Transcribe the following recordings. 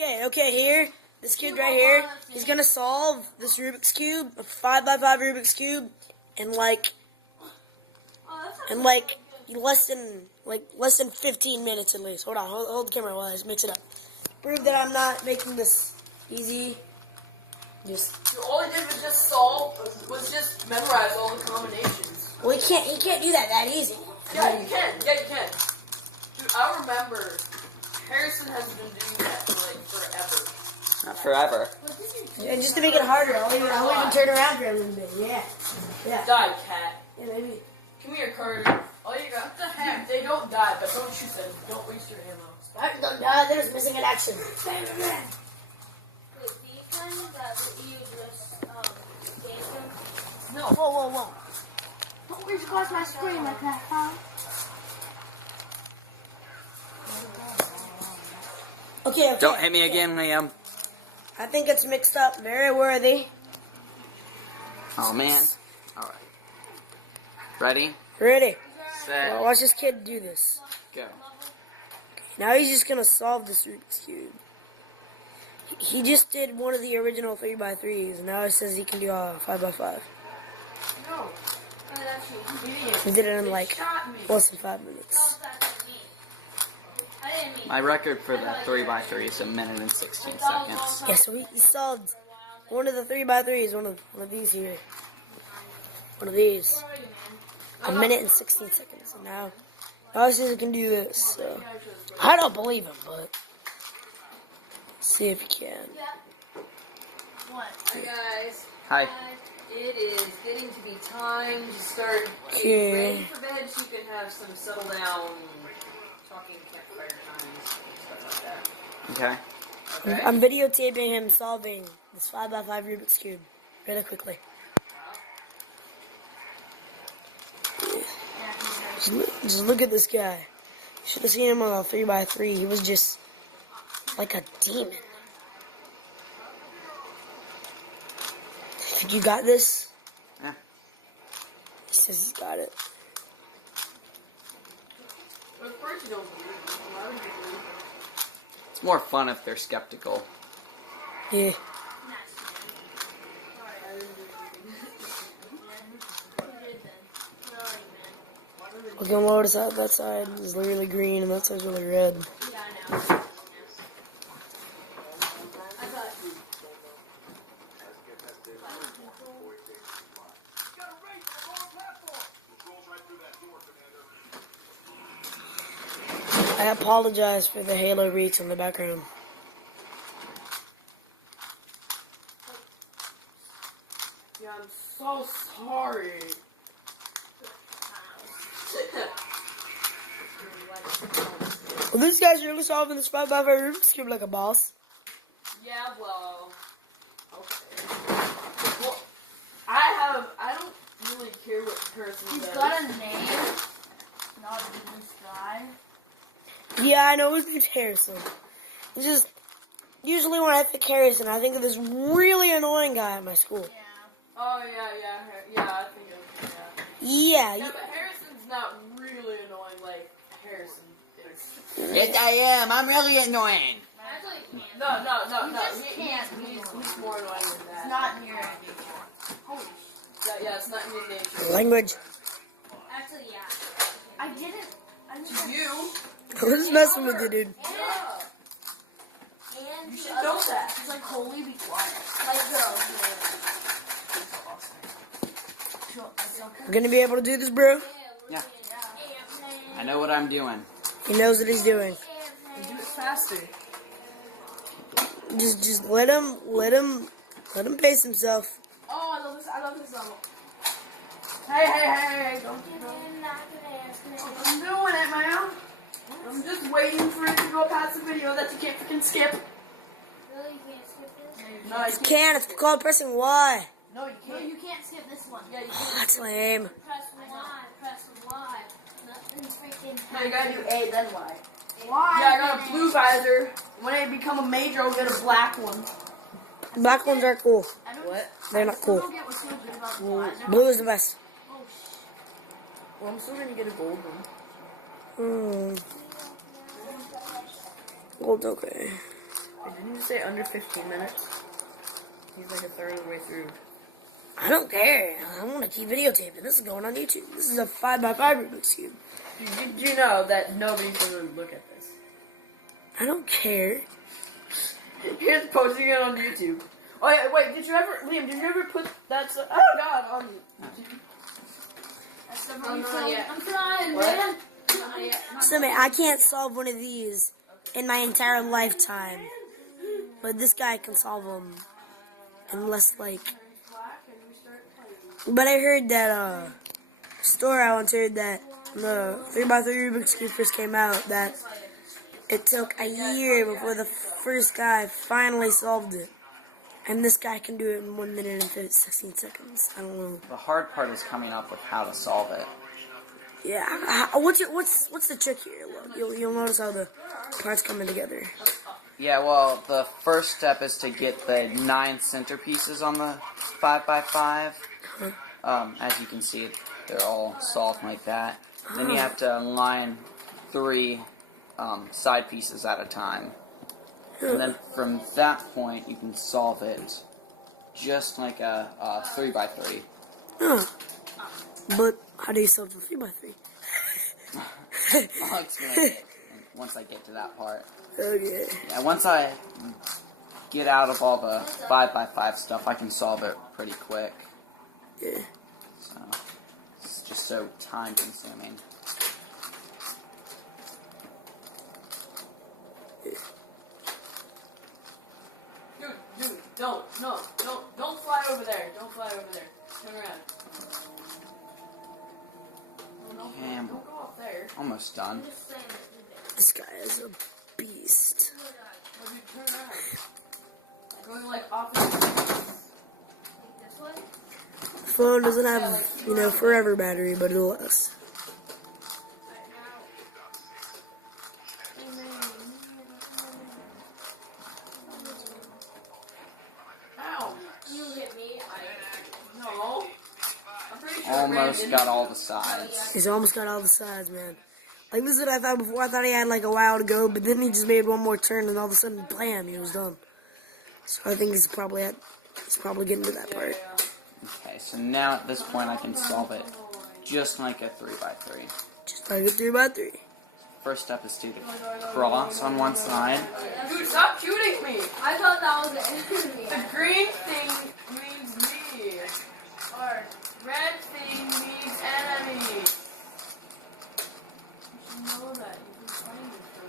Okay, here, this kid right here, he's gonna solve this Rubik's Cube, a 5x5 Rubik's Cube, in like less than 15 minutes at least. Hold on, hold the camera while I just mix it up. Prove that I'm not making this easy. All he did was just solve, memorize all the combinations. Well, he can't do that easy. Yeah, you can. Yeah, you can. Dude, I remember Harrison has been doing that for like forever. Not forever. And just to make it harder, I'll even turn around for a little bit. Yeah. Die, cat. Yeah, maybe. Come here, Carter. All you got. What the heck? They don't die, but don't shoot them. Don't waste your ammo. Don't die. They're just missing in action. No. Whoa. Don't reach across my screen like that, huh? Okay. Don't hit me again, Liam. I think it's mixed up. Very worthy. Oh, man. Alright. Ready? Ready. Set. Well, watch this kid do this. Go. Now he's just gonna solve this Rubik's Cube. He just did one of the original 3x3s, and now it says he can do a 5x5. No. He did it in like less than 5 minutes. My record for that 3x3 is 1 minute and 16 seconds. Yeah, so he solved one of the 3x3s, one of these here. One of these. 1 minute and 16 seconds. And now he says he can do this. So I don't believe him, but see if he can. Hi, guys. Hi. It is getting to be time to start Okay. getting ready for bed so you can have some settle down talking campfire times, stuff like that. Okay. I'm videotaping him solving this 5x5 Rubik's Cube really quickly. Just look at this guy. You should have seen him on a 3x3. He was just like a demon. Think you got this? Yeah. He says he's got it. But of course you don't believe them. Why would you believe them? It's more fun if they're skeptical. Yeah. Look on the side. That side is really green, and that side's really red. I apologize for the halo reach in the background. Yeah, I'm so sorry. Well, this guy's really solving this 5x5 Rubik's Cube like a boss. Yeah, well, okay. Well, I don't really care what person He's does. got a name, not this guy. Yeah, I know his name's Harrison. It's just, usually when I think Harrison, I think of this really annoying guy at my school. Yeah. Oh, yeah, I think of him, Yeah. yeah. But Harrison's not really annoying like Harrison is. Yes, I am. I'm really annoying. Actually, can't. No. just can't. He's more annoying than that. It's not near nature. Holy shit. Yeah, it's not in your nature. Language. Actually, yeah. I didn't. To you, I'm just messing with you, dude. yeah. And You should know that. He's like, holy, be quiet. Like, girl. I'm gonna be able to do this, bro. Yeah. I know what I'm doing. He knows what he's doing. Do it faster. Just let him pace himself. Oh, I love this song. Hey, don't I'm doing it, man. I'm just waiting for it to go past the video that you can't freaking skip. Really, you can't skip this? No, you You can't. It's called pressing Y. No, you No, can't. you can't skip this one. Yeah, you Oh, can. that's lame. Press Y, press Y. Nothing freaking No, you gotta do A, then Y. Y. Yeah, I got a blue visor. When I become a major, I'll get a black one. Black ones are cool. What? They're not I cool. don't get what's so good about the visor. Blue is the best. Oh, shit. Well, I'm still gonna get a gold one. Gold's okay. Didn't you say under 15 minutes? He's like a third of the way through. I don't care. I want to keep videotaping. This is going on YouTube. This is a 5x5 Rubik's Cube. Did you know that nobody's gonna look at this? I don't care. Here's posting it on YouTube. Oh yeah, wait, Liam, did you ever put that stuff, oh god, on YouTube? That's the Oh, not yet. I'm trying, What? man. Not yet. So, man, I can't solve one of these in my entire lifetime. But this guy can solve them. Unless, like... But I heard that, store I once heard that when the 3x3 Rubik's Cube first came out, that it took a year before the first guy finally solved it. And this guy can do it in 1 minute and 16 seconds. I don't know. The hard part is coming up with how to solve it. Yeah, what's the trick here? Look, you'll notice how the parts coming together. Yeah, well, the first step is to get the 9 centerpieces on the 5x5. As you can see, they're all solved like that. Then you have to align 3 side pieces at a time. And then from that point, you can solve it just like a 3x3. Huh. But how do you solve the 3x3? I'll explain it once I get to that part. Okay. Yeah, once I get out of all the 5x5 stuff, I can solve it pretty quick. Yeah. So, it's just so time consuming. Dude, don't fly over there. Don't fly over there. Turn around. Okay, I'm Don't go up there. almost done. This guy is a beast. Oh, dude, turn around. Going like opposite. This way? The phone doesn't have, forever battery, but it'll last. Ow. You hit me. No. I'm pretty sure Almost Brandon- got all the sides. He's almost got all the sides, man. Like, this is what I thought before. I thought he had, like, a while to go, but then he just made one more turn, and all of a sudden, blam, he was done. So I think he's probably getting to that part. Okay, so now at this point I can solve it just like a 3x3. Just like a 3x3. First step is to do the cross on one side. Dude, stop shooting me. I thought that was the enemy. The green thing means me. Or red thing means enemy. You should know that. You've been playing this stuff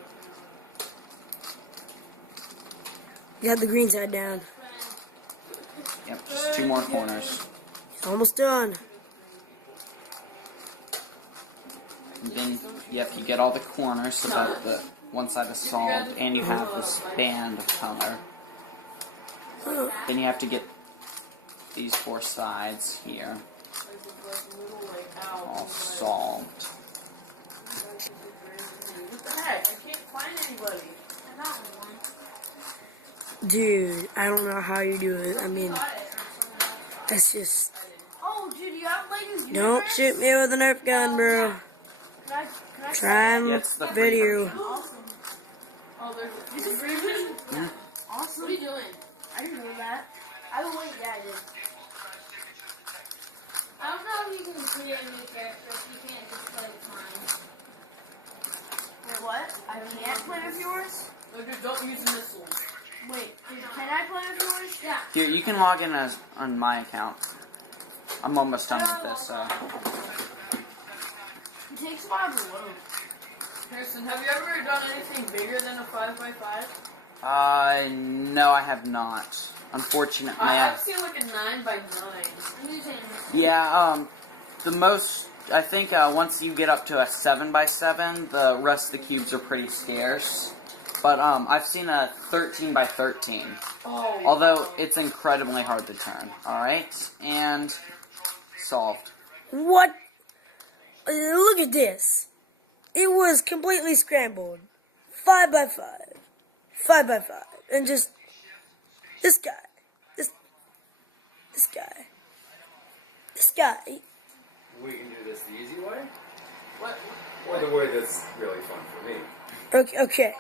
now. You got the green side down. Yep, just 2 more corners. He's almost done. And then, yep, you get all the corners so that the one side is solved, and you have this band of color. Then you have to get these 4 sides here all solved. What the heck? I can't find anybody. I got one. Dude, I don't know how you do it. I mean, that's just... Oh, dude, you have Legos Don't Universe? shoot me with a Nerf gun, bro. Can I Try Yeah, and it's the free video. version. Awesome. Oh, there's a free version? Yeah. Awesome. What are you doing? I didn't know that. I don't wait, yeah, I did. I don't know if you can create a new character if you can't just play with mine. Wait, what? I can't play with yours? No, dude, don't use the missile. Wait, can I play with yours? Yeah. Here, you can log in as on my account. I'm almost done with this, so... It takes a while to load. Harrison, have you ever done anything bigger than a 5x5? No, I have not. Unfortunately, I've seen like a 9x9. I'm using yeah, the most, I think, once you get up to a 7x7, the rest of the cubes are pretty scarce. But, I've seen a 13x13. Oh. Although, it's incredibly hard to turn. Alright? And... solved. What? Look at this. It was completely scrambled. 5x5. 5x5. And just... This guy. This guy. This guy. We can do this the easy way, What? or the way that's really fun for me. Okay.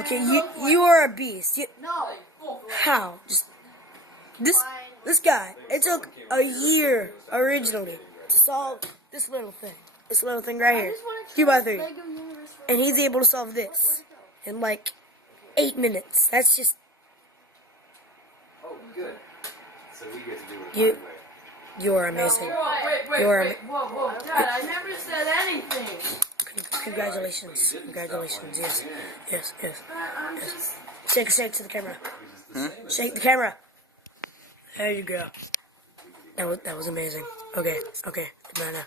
Okay. You are a beast. No. How? Just this guy. It took a year originally to solve this little thing. This little thing right here. 3x3. And he's able to solve this in like 8 minutes. That's just Oh, good. So we get to do it. you. You're amazing. Wait. You're Whoa. Dad, I never said anything. Congratulations. Yes. I'm just. Shake to the camera. Shake the camera. There you go. That was amazing. Okay. Banana.